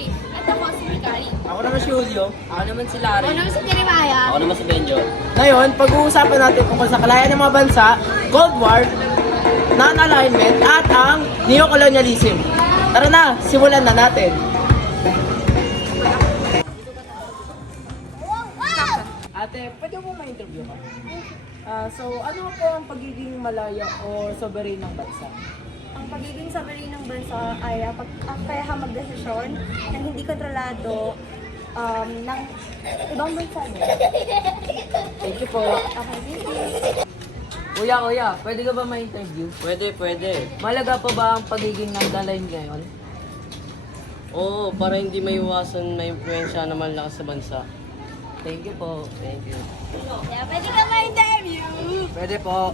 Chris. At ako si Mikari. Ako naman si Julio. Ako naman si Larry. Ako naman si Jeremiah. Ako naman si Benjo. Ngayon, pag-uusapan natin tungkol sa kalayan ng mga bansa, Cold War, non-alignment, at ang neocolonialism. Tara na, simulan na natin. Ate, pwede mo ma-interview ka? So, ano po ang pagiging malaya o sovereign ng bansa? Ang pagiging sovereign ng bansa ay kaya ka magdesisyon na hindi kontrolado ng ibang bansa. Thank you po. Okay, thank you. Kuya, pwede ka ba ma-interview? Pwede. Malaga pa ba ang pagiging non-aligned ngayon? Oo, para hindi maiwasan na impluensya na malakas sa bansa. Thank you po. Thank you. Yeah, pwede ka ma-interview. Pwede po.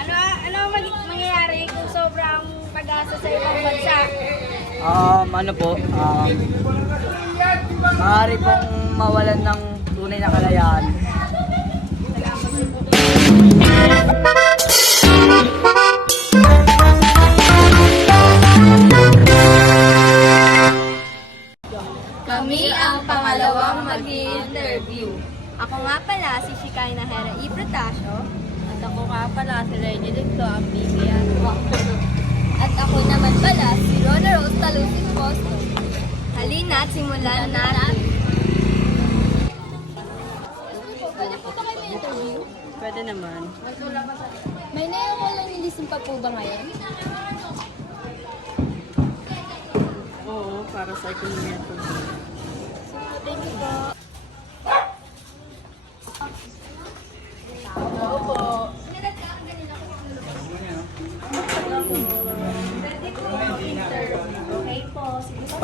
Ano mangyayari kung sobrang pag-asa sa ibang bansa? Ano po, maaari pong mawalan ng tunay na kalayaan. Kami ang pangalawang mag-i-interview. Ako nga pala si Shikay Nahera E. Protasio. At ako nga pala si Reggie Dicto, ang Bibian. At ako naman pala si Rona Rose Talusin Posto. Halina at simulan natin. Pwede po ba kayo may-interview? Pwede naman. May neocolonialism pa po ba ngayon? Oo, para sa ekonomiya to. Thank you po. Okay po, sige po.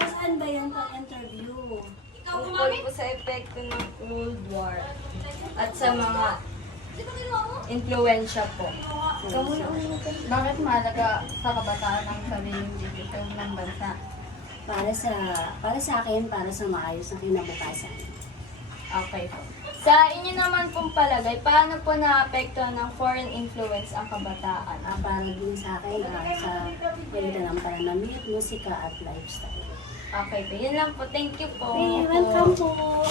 Saan ba yung pang-interview? Tungkol po sa epekto ng Cold War at sa mga influensya po. Bakit mahalaga sa kabataan ang sariling digital ng bansa? Para sa akin, para sa maayos na kinabukasan. Okay po. Sa inyo naman pong palagay, paano po naapektuhan ng foreign influence ang kabataan? Para din sa akin, sa pwede ng pananamit, musika at lifestyle. Okay po, yun lang po. Thank you po. Welcome po!